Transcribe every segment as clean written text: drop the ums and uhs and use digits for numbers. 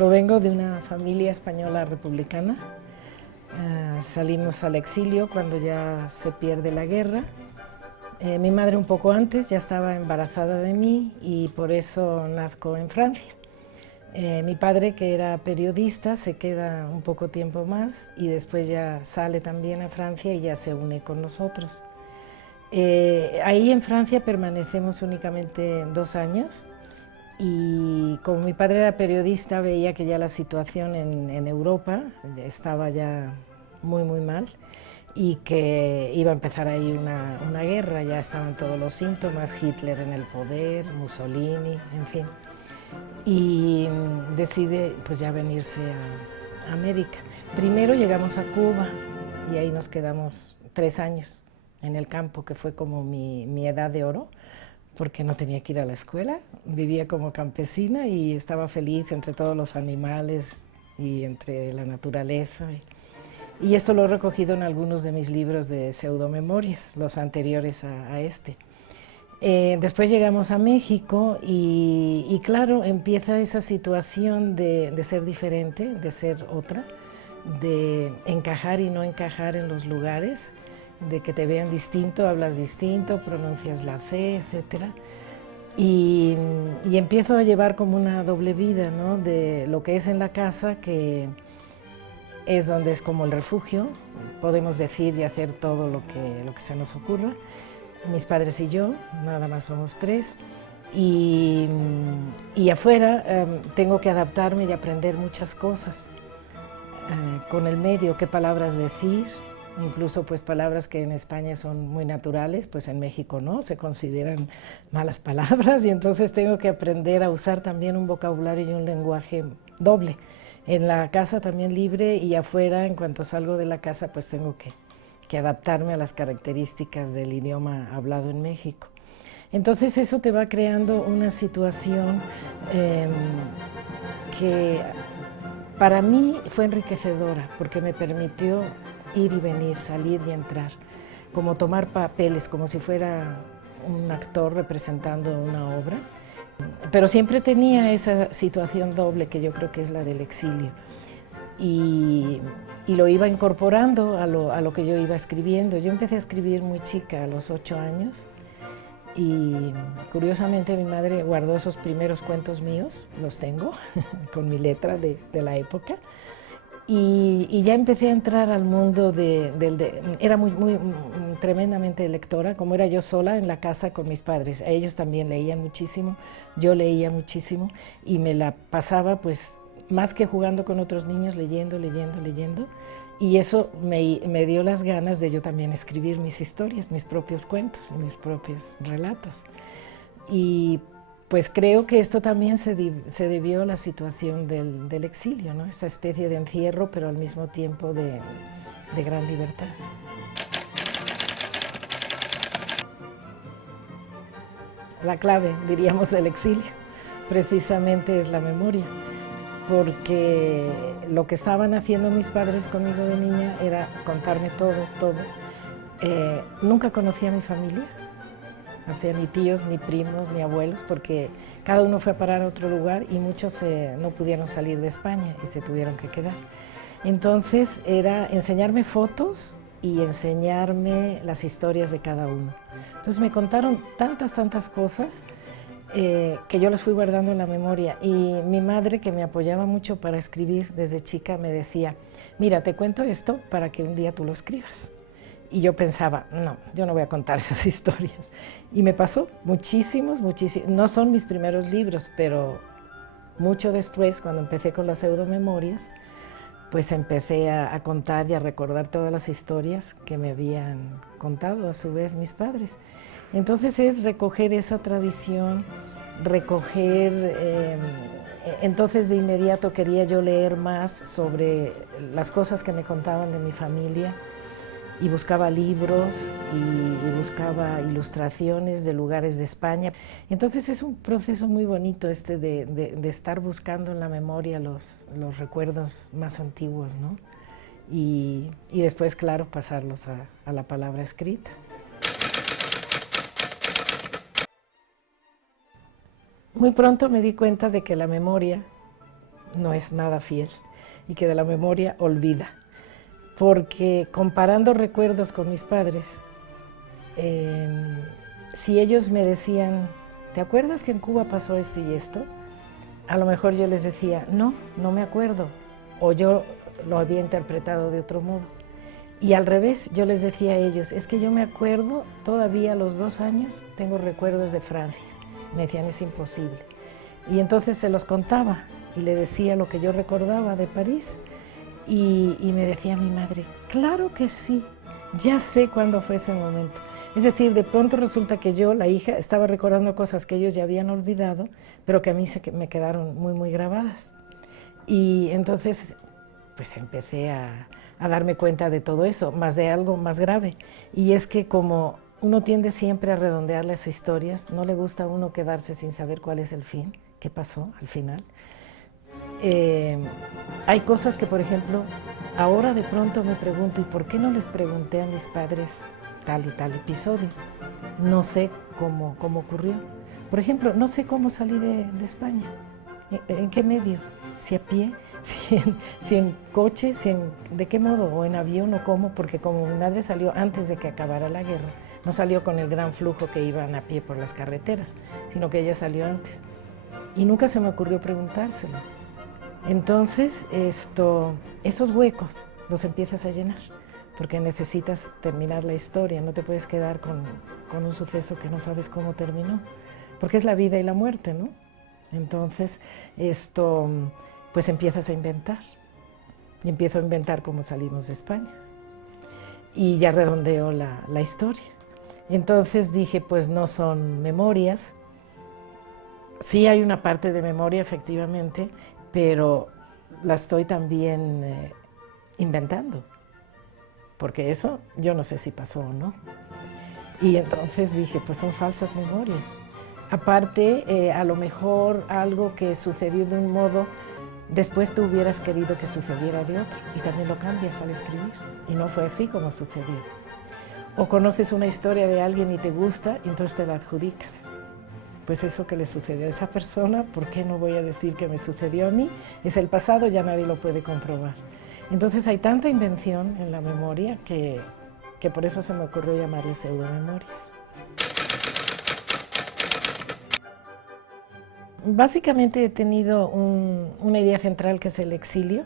Provengo de una familia española republicana. Salimos al exilio cuando ya se pierde la guerra. Mi madre un poco antes ya estaba embarazada de mí y por eso nazco en Francia. Mi padre, que era periodista, se queda un poco tiempo más y después ya sale también a Francia y ya se une con nosotros. Ahí en Francia permanecemos únicamente 2 años y como mi padre era periodista veía que ya la situación en Europa estaba ya muy mal y que iba a empezar ahí una guerra, ya estaban todos los síntomas, Hitler en el poder, Mussolini, en fin. Y decide pues ya venirse a América. Primero llegamos a Cuba y ahí nos quedamos 3 años en el campo, que fue como mi edad de oro, porque no tenía que ir a la escuela, vivía como campesina y estaba feliz entre todos los animales y entre la naturaleza. Y esto lo he recogido en algunos de mis libros de pseudomemorias, los anteriores a este. Después llegamos a México y claro, empieza esa situación de ser diferente, de ser otra, de encajar y no encajar en los lugares, de que te vean distinto, hablas distinto, pronuncias la C, etc. Y empiezo a llevar como una doble vida, ¿no? De lo que es en la casa, que es donde es como el refugio, podemos decir y hacer todo lo que se nos ocurra. Mis padres y yo, nada más somos 3, y afuera tengo que adaptarme y aprender muchas cosas con el medio, qué palabras decir, incluso pues palabras que en España son muy naturales, pues en México no, se consideran malas palabras y entonces tengo que aprender a usar también un vocabulario y un lenguaje doble. En la casa también libre y afuera, en cuanto salgo de la casa, pues tengo que adaptarme a las características del idioma hablado en México. Entonces eso te va creando una situación que para mí fue enriquecedora, porque me permitió ir y venir, salir y entrar, como tomar papeles, como si fuera un actor representando una obra, pero siempre tenía esa situación doble que yo creo que es la del exilio. Y lo iba incorporando a lo que yo iba escribiendo. Yo empecé a escribir muy chica, a los 8 años, y curiosamente mi madre guardó esos primeros cuentos míos, los tengo, con mi letra de la época, y ya empecé a entrar al mundo era muy tremendamente lectora, como era yo sola en la casa con mis padres. Ellos también leían muchísimo, yo leía muchísimo, y me la pasaba pues más que jugando con otros niños, leyendo, y eso me dio las ganas de yo también escribir mis historias, mis propios cuentos, mis propios relatos. Y pues creo que esto también se debió a la situación del exilio, ¿no? Esta especie de encierro, pero al mismo tiempo de gran libertad. La clave, diríamos, del exilio, precisamente es la memoria, porque lo que estaban haciendo mis padres conmigo de niña era contarme todo. Nunca conocí a mi familia, o sea, ni tíos, ni primos, ni abuelos, porque cada uno fue a parar a otro lugar y muchos no pudieron salir de España y se tuvieron que quedar. Entonces era enseñarme fotos y enseñarme las historias de cada uno. Entonces me contaron tantas cosas que yo las fui guardando en la memoria, y mi madre, que me apoyaba mucho para escribir desde chica, me decía: mira, te cuento esto para que un día tú lo escribas. Y yo pensaba, no, yo no voy a contar esas historias. Y me pasó muchísimos, no son mis primeros libros, pero mucho después, cuando empecé con las pseudomemorias, pues empecé a contar y a recordar todas las historias que me habían contado a su vez mis padres. Entonces es recoger esa tradición, entonces de inmediato quería yo leer más sobre las cosas que me contaban de mi familia, y buscaba libros y buscaba ilustraciones de lugares de España. Entonces es un proceso muy bonito de estar buscando en la memoria los recuerdos más antiguos, ¿no? Y después, claro, pasarlos a la palabra escrita. Muy pronto me di cuenta de que la memoria no es nada fiel y que de la memoria olvida. Porque comparando recuerdos con mis padres, si ellos me decían, ¿te acuerdas que en Cuba pasó esto y esto? A lo mejor yo les decía, no, no me acuerdo, o yo lo había interpretado de otro modo. Y al revés, yo les decía a ellos, es que yo me acuerdo, todavía a los 2 años, tengo recuerdos de Francia. Me decían, es imposible. Y entonces se los contaba y le decía lo que yo recordaba de París. Y me decía mi madre, claro que sí, ya sé cuándo fue ese momento. Es decir, de pronto resulta que yo, la hija, estaba recordando cosas que ellos ya habían olvidado, pero que a mí me quedaron muy, muy grabadas. Y entonces, pues empecé a darme cuenta de todo eso, más de algo más grave. Y es que como uno tiende siempre a redondear las historias, no le gusta a uno quedarse sin saber cuál es el fin, qué pasó al final. Hay cosas que, por ejemplo, ahora de pronto me pregunto, ¿y por qué no les pregunté a mis padres tal y tal episodio? No sé cómo ocurrió. Por ejemplo, no sé cómo salí de España, en qué medio, si a pie, si en coche, de qué modo, o en avión o cómo, porque como mi madre salió antes de que acabara la guerra, no salió con el gran flujo que iban a pie por las carreteras, sino que ella salió antes. Y nunca se me ocurrió preguntárselo. Entonces, esos huecos los empiezas a llenar, porque necesitas terminar la historia, no te puedes quedar con un suceso que no sabes cómo terminó, porque es la vida y la muerte, ¿no? Entonces, pues empiezas a inventar, y empiezo a inventar cómo salimos de España, y ya redondeo la historia. Entonces dije, pues no son memorias, sí hay una parte de memoria, efectivamente, pero la estoy también inventando, porque eso yo no sé si pasó o no. Y entonces dije, pues son falsas memorias. Aparte, a lo mejor algo que sucedió de un modo, después tú hubieras querido que sucediera de otro, y también lo cambias al escribir, y no fue así como sucedió. O conoces una historia de alguien y te gusta, y entonces te la adjudicas. Pues eso que le sucedió a esa persona, ¿por qué no voy a decir que me sucedió a mí? Es el pasado, ya nadie lo puede comprobar. Entonces hay tanta invención en la memoria que por eso se me ocurrió llamarle pseudomemorias. Básicamente he tenido una idea central que es el exilio,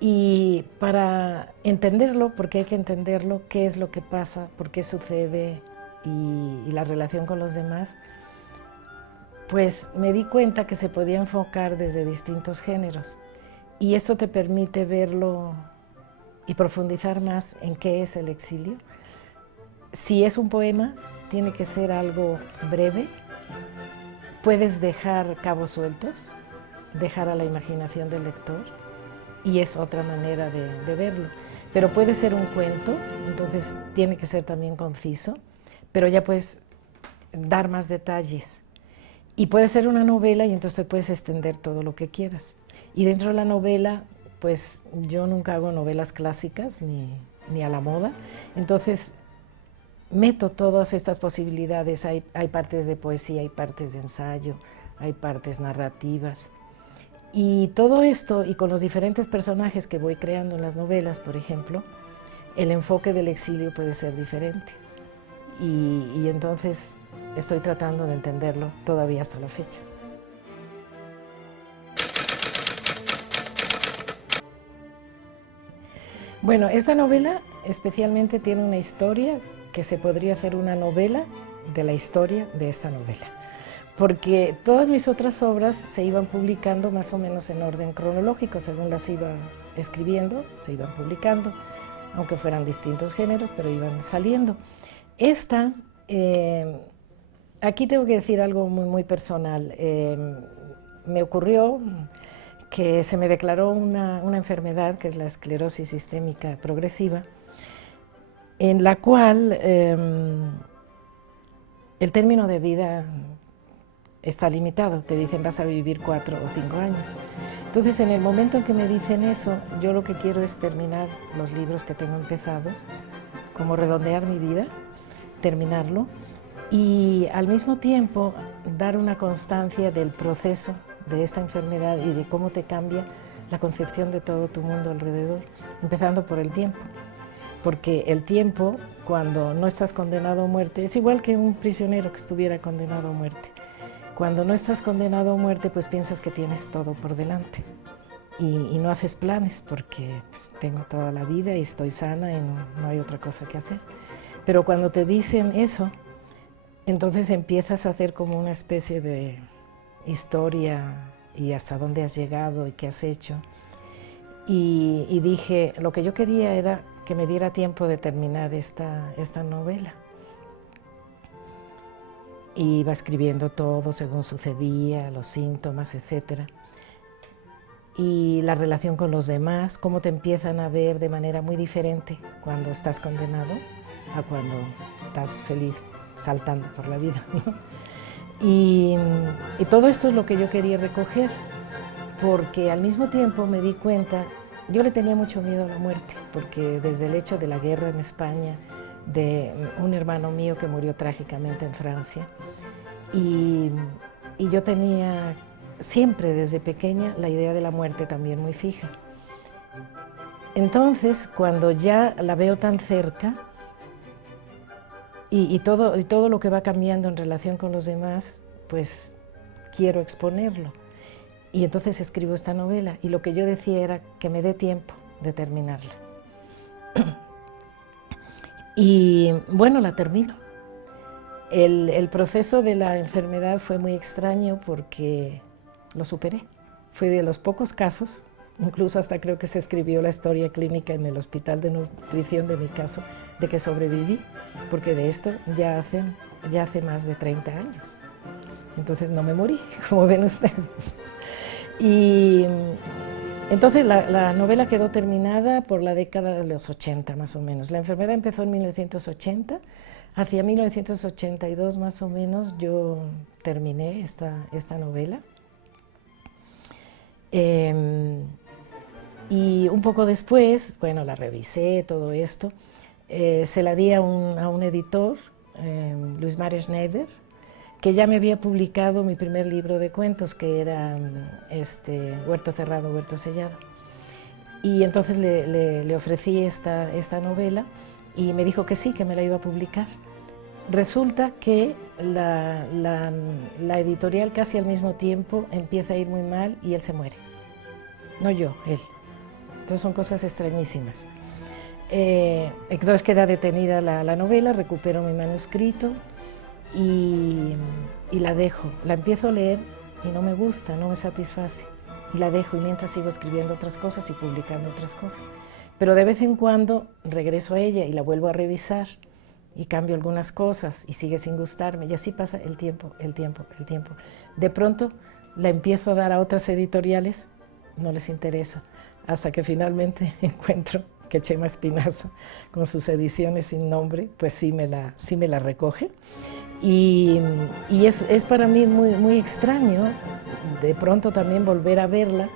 y para entenderlo, porque hay que entenderlo, qué es lo que pasa, por qué sucede y la relación con los demás, pues me di cuenta que se podía enfocar desde distintos géneros, y esto te permite verlo y profundizar más en qué es el exilio. Si es un poema, tiene que ser algo breve, puedes dejar cabos sueltos, dejar a la imaginación del lector, y es otra manera de verlo. Pero puede ser un cuento, entonces tiene que ser también conciso, pero ya puedes dar más detalles. Y puede ser una novela y entonces puedes extender todo lo que quieras. Y dentro de la novela, pues yo nunca hago novelas clásicas ni a la moda, entonces meto todas estas posibilidades. Hay partes de poesía, hay partes de ensayo, hay partes narrativas. Y todo esto, y con los diferentes personajes que voy creando en las novelas, por ejemplo, el enfoque del exilio puede ser diferente. Y entonces estoy tratando de entenderlo todavía hasta la fecha. Bueno, esta novela especialmente tiene una historia que se podría hacer una novela de la historia de esta novela, porque todas mis otras obras se iban publicando más o menos en orden cronológico, según las iba escribiendo, se iban publicando, aunque fueran distintos géneros, pero iban saliendo. Esta, aquí tengo que decir algo muy, muy personal. Me ocurrió que se me declaró una enfermedad, que es la esclerosis sistémica progresiva, en la cual el término de vida está limitado. Te dicen vas a vivir 4 o 5 años. Entonces, en el momento en que me dicen eso, yo lo que quiero es terminar los libros que tengo empezados, como redondear mi vida, terminarlo, y al mismo tiempo dar una constancia del proceso de esta enfermedad y de cómo te cambia la concepción de todo tu mundo alrededor, empezando por el tiempo. Porque el tiempo, cuando no estás condenado a muerte, es igual que un prisionero que estuviera condenado a muerte. Cuando no estás condenado a muerte, pues piensas que tienes todo por delante y no haces planes porque pues, tengo toda la vida y estoy sana y no hay otra cosa que hacer. Pero cuando te dicen eso, entonces empiezas a hacer como una especie de historia y hasta dónde has llegado y qué has hecho. Y dije, lo que yo quería era que me diera tiempo de terminar esta novela. Y iba escribiendo todo según sucedía, los síntomas, etc. Y la relación con los demás, cómo te empiezan a ver de manera muy diferente cuando estás condenado a cuando estás feliz saltando por la vida, ¿no? Y todo esto es lo que yo quería recoger, porque al mismo tiempo me di cuenta, yo le tenía mucho miedo a la muerte, porque desde el hecho de la guerra en España, de un hermano mío que murió trágicamente en Francia, y yo tenía siempre desde pequeña la idea de la muerte también muy fija. Entonces, cuando ya la veo tan cerca, y todo lo que va cambiando en relación con los demás, pues quiero exponerlo. Y entonces escribo esta novela, y lo que yo decía era que me dé tiempo de terminarla. Y bueno, la termino. El proceso de la enfermedad fue muy extraño porque lo superé. Fue de los pocos casos, incluso hasta creo que se escribió la historia clínica en el hospital de nutrición de mi caso, de que sobreviví, porque de esto ya hace más de 30 años. Entonces no me morí, como ven ustedes. Y entonces la novela quedó terminada por la década de los 80 más o menos. La enfermedad empezó en 1980, hacia 1982 más o menos yo terminé esta novela. Y un poco después, bueno, la revisé, todo esto, se la di a un editor, Luis Mario Schneider, que ya me había publicado mi primer libro de cuentos, que era Huerto cerrado, huerto sellado. Y entonces le ofrecí esta novela y me dijo que sí, que me la iba a publicar. Resulta que la editorial casi al mismo tiempo empieza a ir muy mal y él se muere. No yo, él. Entonces son cosas extrañísimas. Entonces queda detenida la novela, recupero mi manuscrito y la dejo. La empiezo a leer y no me gusta, no me satisface. Y la dejo y mientras sigo escribiendo otras cosas y publicando otras cosas. Pero de vez en cuando regreso a ella y la vuelvo a revisar y cambio algunas cosas y sigue sin gustarme y así pasa el tiempo. De pronto la empiezo a dar a otras editoriales, no les interesa, hasta que finalmente encuentro que Chema Espinaza, con sus ediciones sin nombre, pues sí me la recoge. Y es para mí muy extraño de pronto también volver a verla.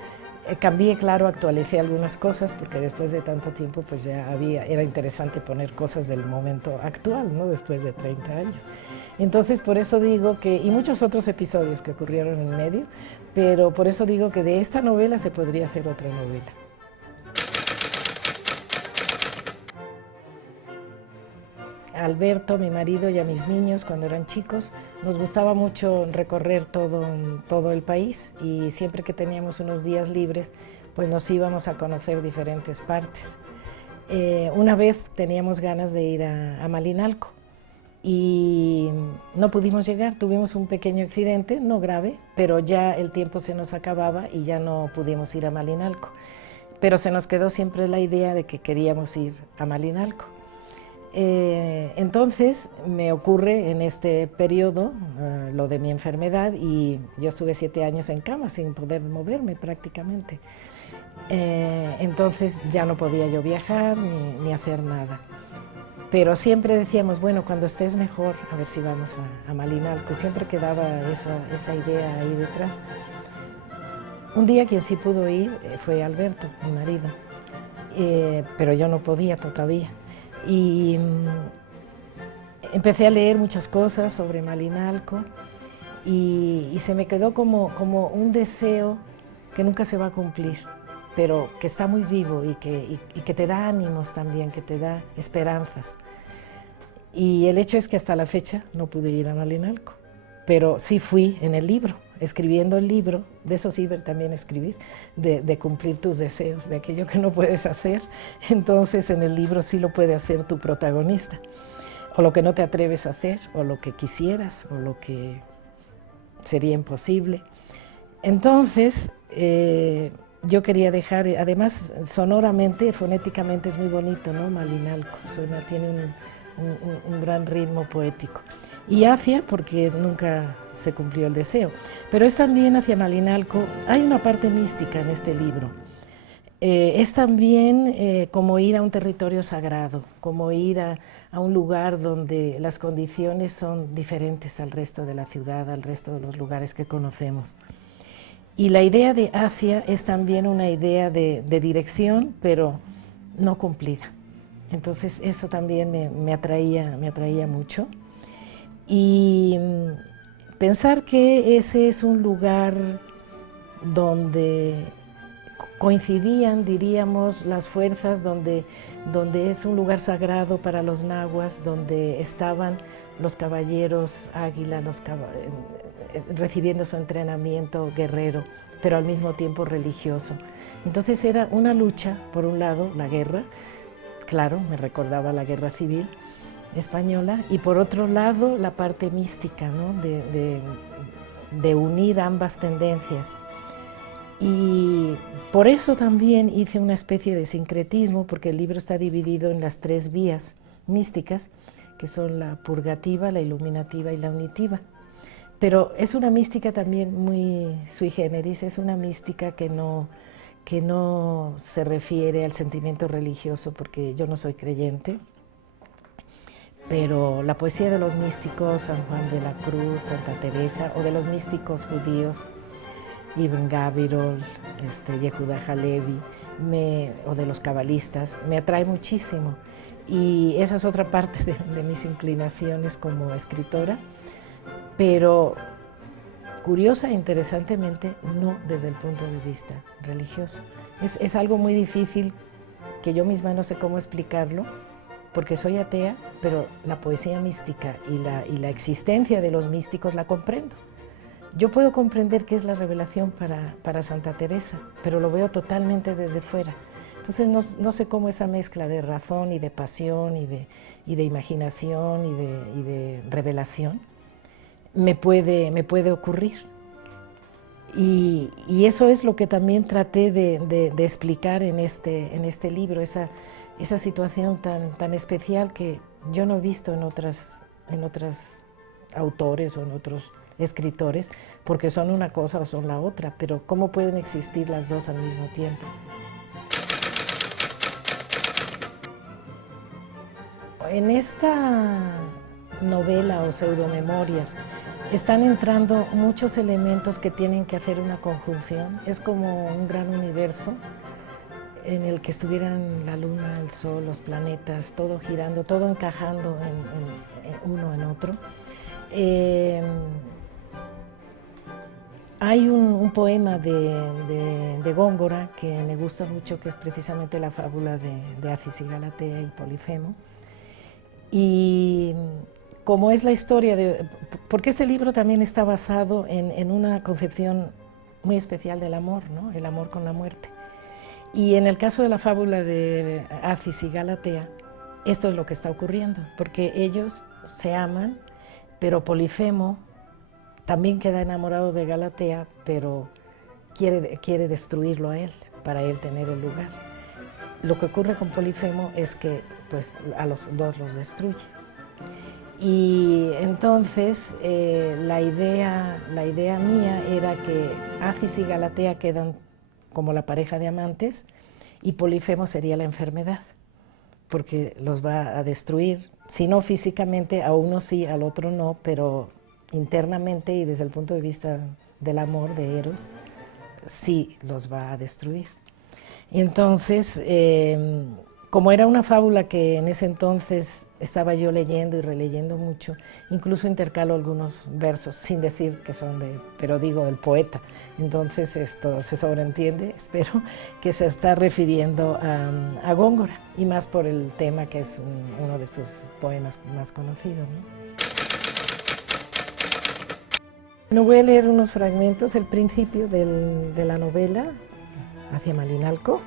Cambié, claro, actualicé algunas cosas porque después de tanto tiempo pues ya era interesante poner cosas del momento actual, ¿no? Después de 30 años. Entonces por eso digo que, y muchos otros episodios que ocurrieron en medio, pero por eso digo que de esta novela se podría hacer otra novela. A Alberto, mi marido, y a mis niños cuando eran chicos, nos gustaba mucho recorrer todo el país y siempre que teníamos unos días libres, pues nos íbamos a conocer diferentes partes. Una vez teníamos ganas de ir a Malinalco y no pudimos llegar, tuvimos un pequeño accidente, no grave, pero ya el tiempo se nos acababa y ya no pudimos ir a Malinalco. Pero se nos quedó siempre la idea de que queríamos ir a Malinalco. Entonces me ocurre en este periodo lo de mi enfermedad y yo estuve 7 años en cama sin poder moverme prácticamente. Entonces ya no podía yo viajar ni hacer nada. Pero siempre decíamos, bueno, cuando estés mejor, a ver si vamos a Malinalco. Y siempre quedaba esa idea ahí detrás. Un día quien sí pudo ir fue Alberto, mi marido, pero yo no podía todavía. Y empecé a leer muchas cosas sobre Malinalco y se me quedó como un deseo que nunca se va a cumplir, pero que está muy vivo y que te da ánimos también, que te da esperanzas. Y el hecho es que hasta la fecha no pude ir a Malinalco, pero sí fui en el libro, escribiendo el libro, de eso sirve también escribir, de cumplir tus deseos, de aquello que no puedes hacer, entonces en el libro sí lo puede hacer tu protagonista, o lo que no te atreves a hacer, o lo que quisieras, o lo que sería imposible. Entonces, yo quería dejar, además sonoramente, fonéticamente es muy bonito, ¿no? Malinalco, tiene un gran ritmo poético. Y hacia, porque nunca se cumplió el deseo, pero es también hacia Malinalco, hay una parte mística en este libro. Es también como ir a un territorio sagrado, como ir a un lugar donde las condiciones son diferentes al resto de la ciudad, al resto de los lugares que conocemos. Y la idea de hacia es también una idea de dirección, pero no cumplida. Entonces eso también me atraía mucho. Y pensar que ese es un lugar donde coincidían, diríamos, las fuerzas, donde es un lugar sagrado para los nahuas, donde estaban los caballeros águila, recibiendo su entrenamiento guerrero, pero al mismo tiempo religioso. Entonces era una lucha, por un lado, la guerra, claro, me recordaba la guerra civil española, y por otro lado la parte mística, ¿no? de unir ambas tendencias. Y por eso también hice una especie de sincretismo, porque el libro está dividido en las 3 vías místicas, que son la purgativa, la iluminativa y la unitiva. Pero es una mística también muy sui generis, es una mística que no se refiere al sentimiento religioso, porque yo no soy creyente, pero la poesía de los místicos, San Juan de la Cruz, Santa Teresa, o de los místicos judíos, Ibn Gabirol, Yehuda Halevi, o de los cabalistas, me atrae muchísimo. Y esa es otra parte de mis inclinaciones como escritora, pero curiosa e interesantemente no desde el punto de vista religioso. Es algo muy difícil que yo misma no sé cómo explicarlo, porque soy atea, pero la poesía mística y la existencia de los místicos la comprendo. Yo puedo comprender qué es la revelación para Santa Teresa, pero lo veo totalmente desde fuera. Entonces no sé cómo esa mezcla de razón y de pasión y de imaginación y de revelación me puede ocurrir. Y eso es lo que también traté de explicar en este libro, esa situación tan especial que yo no he visto en otros autores o en otros escritores, porque son una cosa o son la otra, pero ¿cómo pueden existir las dos al mismo tiempo? En esta novela o pseudomemorias están entrando muchos elementos que tienen que hacer una conjunción. Es como un gran universo en el que estuvieran la luna, el sol, los planetas, todo girando, todo encajando uno en otro. Hay un poema de Góngora que me gusta mucho, que es precisamente la fábula de Acis y Galatea y Polifemo. Y como es la historia porque este libro también está basado en una concepción muy especial del amor, ¿no? El amor con la muerte. Y en el caso de la fábula de Acis y Galatea, esto es lo que está ocurriendo, porque ellos se aman, pero Polifemo también queda enamorado de Galatea, pero quiere destruirlo a él, para él tener el lugar. Lo que ocurre con Polifemo es que pues, a los dos los destruye. Y entonces la idea mía era que Acis y Galatea quedan como la pareja de amantes y Polifemo sería la enfermedad, porque los va a destruir, si no físicamente, a uno sí, al otro no, pero internamente y desde el punto de vista del amor, de Eros, sí los va a destruir. Y entonces, Como era una fábula que en ese entonces estaba yo leyendo y releyendo mucho, incluso intercalo algunos versos, sin decir que son pero digo del poeta. Entonces esto se sobreentiende, espero, que se está refiriendo a Góngora, y más por el tema que es uno de sus poemas más conocidos, ¿no? Voy a leer unos fragmentos, el principio de la novela, Hacia Malinalco,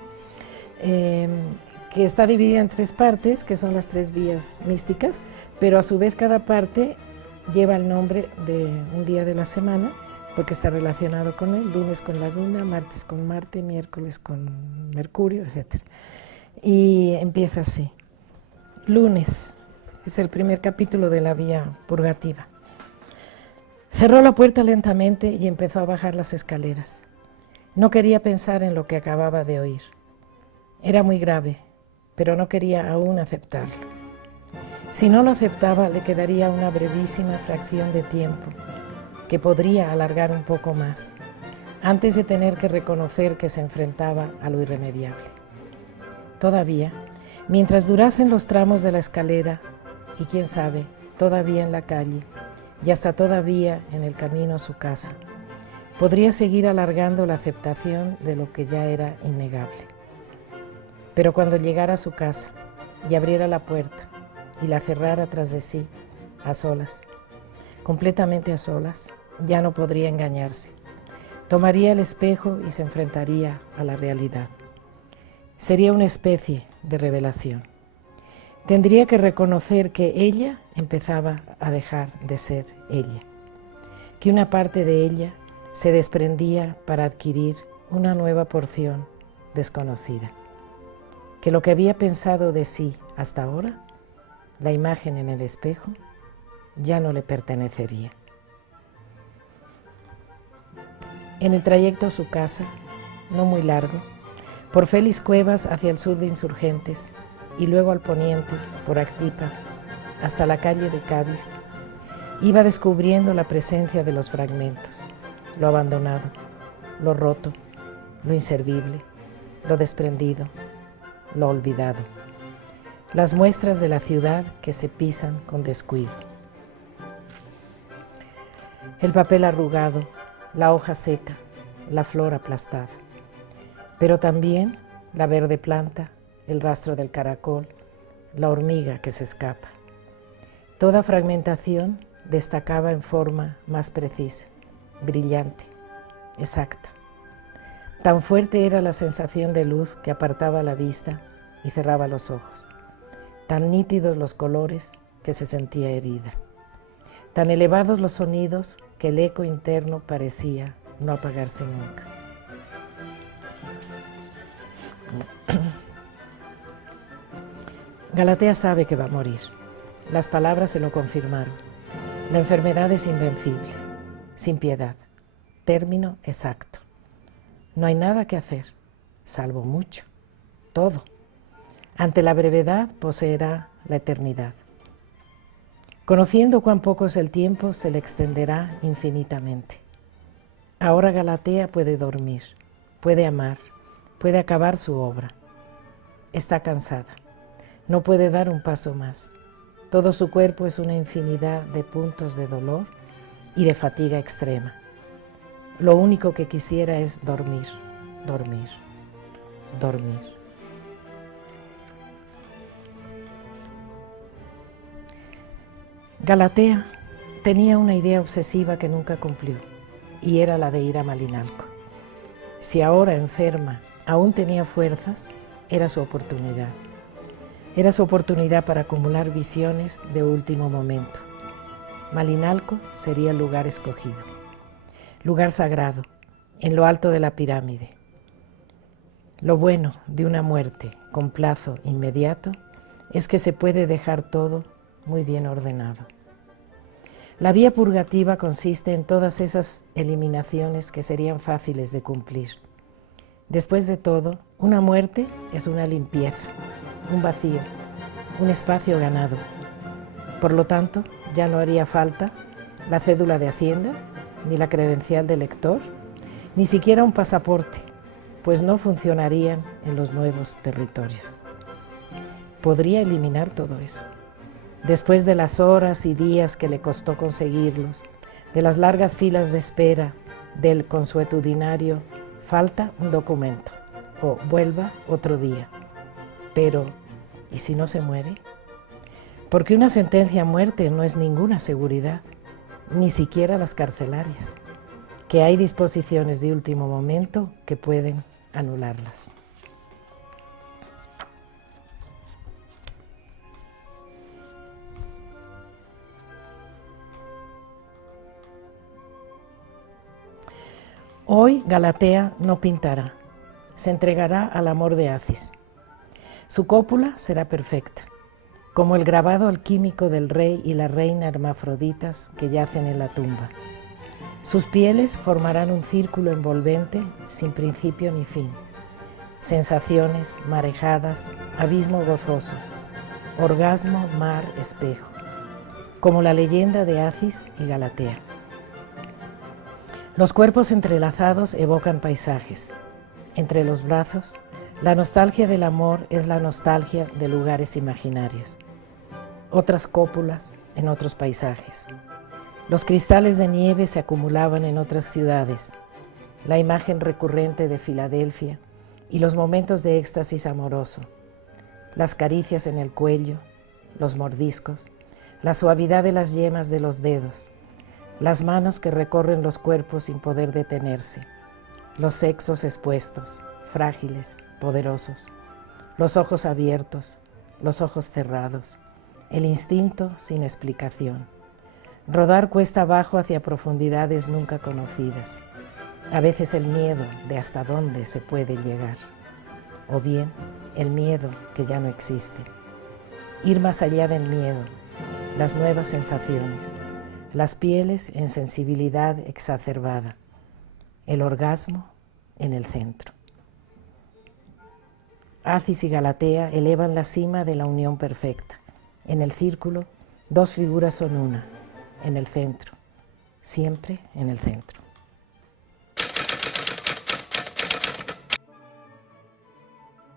que está dividida en 3 partes, que son las 3 vías místicas, pero a su vez cada parte lleva el nombre de un día de la semana, porque está relacionado con él: lunes con la luna, martes con Marte, miércoles con Mercurio, etc. Y empieza así. Lunes, es el primer capítulo de la vía purgativa. Cerró la puerta lentamente y empezó a bajar las escaleras. No quería pensar en lo que acababa de oír. Era muy grave, pero no quería aún aceptarlo. Si no lo aceptaba, le quedaría una brevísima fracción de tiempo, que podría alargar un poco más, antes de tener que reconocer que se enfrentaba a lo irremediable. Todavía, mientras durasen los tramos de la escalera, y quién sabe, todavía en la calle, y hasta todavía en el camino a su casa, podría seguir alargando la aceptación de lo que ya era innegable. Pero cuando llegara a su casa y abriera la puerta y la cerrara tras de sí, a solas, completamente a solas, ya no podría engañarse. Tomaría el espejo y se enfrentaría a la realidad. Sería una especie de revelación. Tendría que reconocer que ella empezaba a dejar de ser ella, que una parte de ella se desprendía para adquirir una nueva porción desconocida, que lo que había pensado de sí hasta ahora, la imagen en el espejo, ya no le pertenecería. En el trayecto a su casa, no muy largo, por Félix Cuevas hacia el sur de Insurgentes y luego al poniente, por Actipa, hasta la calle de Cádiz, iba descubriendo la presencia de los fragmentos, lo abandonado, lo roto, lo inservible, lo desprendido, lo olvidado, las muestras de la ciudad que se pisan con descuido. El papel arrugado, la hoja seca, la flor aplastada, pero también la verde planta, el rastro del caracol, la hormiga que se escapa. Toda fragmentación destacaba en forma más precisa, brillante, exacta. Tan fuerte era la sensación de luz que apartaba la vista y cerraba los ojos. Tan nítidos los colores que se sentía herida. Tan elevados los sonidos que el eco interno parecía no apagarse nunca. Galatea sabe que va a morir. Las palabras se lo confirmaron. La enfermedad es invencible, sin piedad, término exacto. No hay nada que hacer, salvo mucho, todo. Ante la brevedad poseerá la eternidad. Conociendo cuán poco es el tiempo, se le extenderá infinitamente. Ahora Galatea puede dormir, puede amar, puede acabar su obra. Está cansada, no puede dar un paso más. Todo su cuerpo es una infinidad de puntos de dolor y de fatiga extrema. Lo único que quisiera es dormir, dormir, dormir. Galatea tenía una idea obsesiva que nunca cumplió, y era la de ir a Malinalco. Si ahora, enferma, aún tenía fuerzas, era su oportunidad. Era su oportunidad para acumular visiones de último momento. Malinalco sería el lugar escogido, lugar sagrado, en lo alto de la pirámide. Lo bueno de una muerte con plazo inmediato es que se puede dejar todo muy bien ordenado. La vía purgativa consiste en todas esas eliminaciones que serían fáciles de cumplir. Después de todo, una muerte es una limpieza, un vacío, un espacio ganado. Por lo tanto, ya no haría falta la cédula de Hacienda, ni la credencial de lector, ni siquiera un pasaporte, pues no funcionarían en los nuevos territorios. podría eliminar todo eso. Después de las horas y días que le costó conseguirlos, de las largas filas de espera, del consuetudinario, falta un documento, o vuelva otro día. Pero, ¿y si no se muere? Porque una sentencia a muerte no es ninguna seguridad, ni siquiera las carcelarias, que hay disposiciones de último momento que pueden anularlas. Hoy Galatea no pintará, se entregará al amor de Acis. Su cópula será perfecta, como el grabado alquímico del rey y la reina hermafroditas que yacen en la tumba. Sus pieles formarán un círculo envolvente sin principio ni fin. Sensaciones, marejadas, abismo gozoso, orgasmo, mar, espejo, como la leyenda de Acis y Galatea. Los cuerpos entrelazados evocan paisajes. Entre los brazos, la nostalgia del amor es la nostalgia de lugares imaginarios. Otras cópulas en otros paisajes. Los cristales de nieve se acumulaban en otras ciudades. La imagen recurrente de Filadelfia y los momentos de éxtasis amoroso. Las caricias en el cuello, los mordiscos, la suavidad de las yemas de los dedos. Las manos que recorren los cuerpos sin poder detenerse, los sexos expuestos, frágiles, poderosos, los ojos abiertos, los ojos cerrados, el instinto sin explicación. Rodar cuesta abajo hacia profundidades nunca conocidas, a veces el miedo de hasta dónde se puede llegar, o bien el miedo que ya no existe. Ir más allá del miedo, las nuevas sensaciones, las pieles en sensibilidad exacerbada, el orgasmo en el centro. Acis y Galatea elevan la cima de la unión perfecta. En el círculo, dos figuras son una, en el centro, siempre en el centro.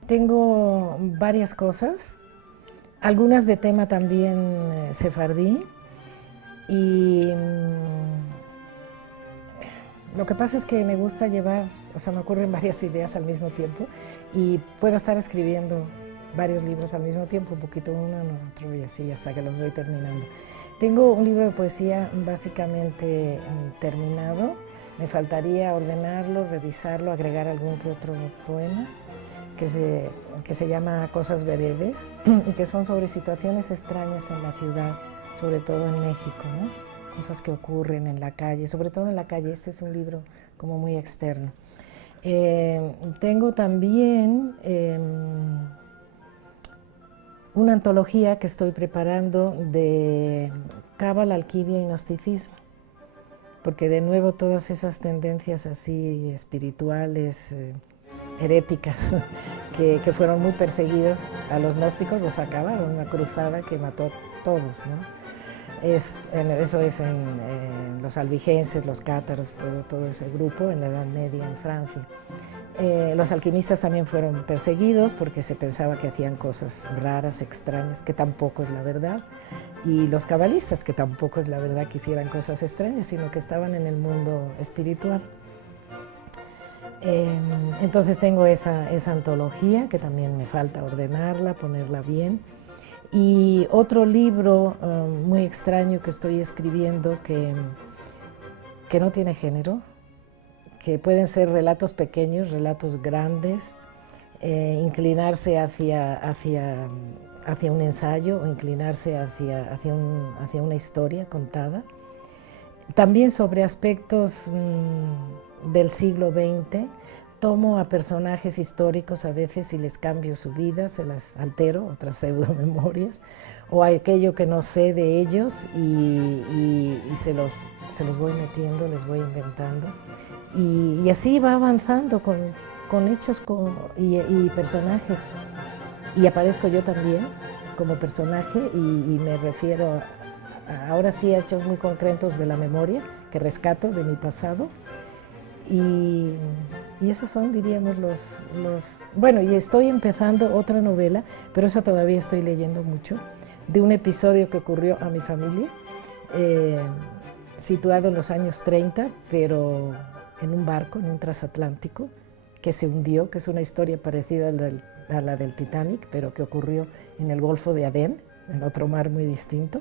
Tengo varias cosas, algunas de tema también sefardí. Y lo que pasa es que me gusta llevar, me ocurren varias ideas al mismo tiempo y puedo estar escribiendo varios libros al mismo tiempo, un poquito uno, otro y así hasta que los voy terminando. Tengo un libro de poesía básicamente terminado, me faltaría ordenarlo, revisarlo, agregar algún que otro poema que se llama Cosas Veredes y que son sobre situaciones extrañas en la ciudad, sobre todo en México, ¿no? Cosas que ocurren en la calle, sobre todo en la calle. Este es un libro como muy externo. Tengo también una antología que estoy preparando de cábala, alquimia y gnosticismo, porque de nuevo todas esas tendencias así espirituales, heréticas, que fueron muy perseguidas a los gnósticos, los acabaron, una cruzada que mató a todos, ¿no? Eso es en los albigenses, los cátaros, todo ese grupo en la Edad Media en Francia. Los alquimistas también fueron perseguidos porque se pensaba que hacían cosas raras, extrañas, que tampoco es la verdad. Y los cabalistas, que tampoco es la verdad que hicieran cosas extrañas, sino que estaban en el mundo espiritual. Entonces tengo esa antología que también me falta ordenarla, ponerla bien. Y otro libro muy extraño que estoy escribiendo que no tiene género, que pueden ser relatos pequeños, relatos grandes, inclinarse hacia un ensayo o inclinarse hacia una historia contada. También sobre aspectos del siglo XX, tomo a personajes históricos a veces y les cambio su vida, se las altero, otras pseudomemorias, o aquello que no sé de ellos y se los voy metiendo, les voy inventando. Y así va avanzando con hechos y personajes. Y aparezco yo también como personaje y me refiero ahora sí a hechos muy concretos de la memoria que rescato de mi pasado. Y Y esos son, diríamos, Bueno, y estoy empezando otra novela, pero esa todavía estoy leyendo mucho, de un episodio que ocurrió a mi familia, situado en los años 30, pero en un barco, en un transatlántico, que se hundió, que es una historia parecida a la del Titanic, pero que ocurrió en el Golfo de Adén, en otro mar muy distinto,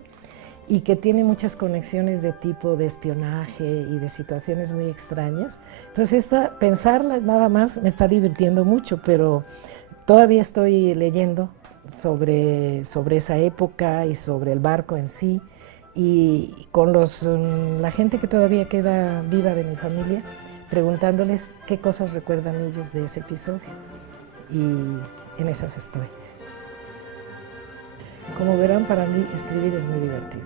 y que tiene muchas conexiones de tipo de espionaje y de situaciones muy extrañas. Entonces, pensarla nada más me está divirtiendo mucho, pero todavía estoy leyendo sobre esa época y sobre el barco en sí, y con la gente que todavía queda viva de mi familia, preguntándoles qué cosas recuerdan ellos de ese episodio, y en esas estoy. Como verán, para mí escribir es muy divertido.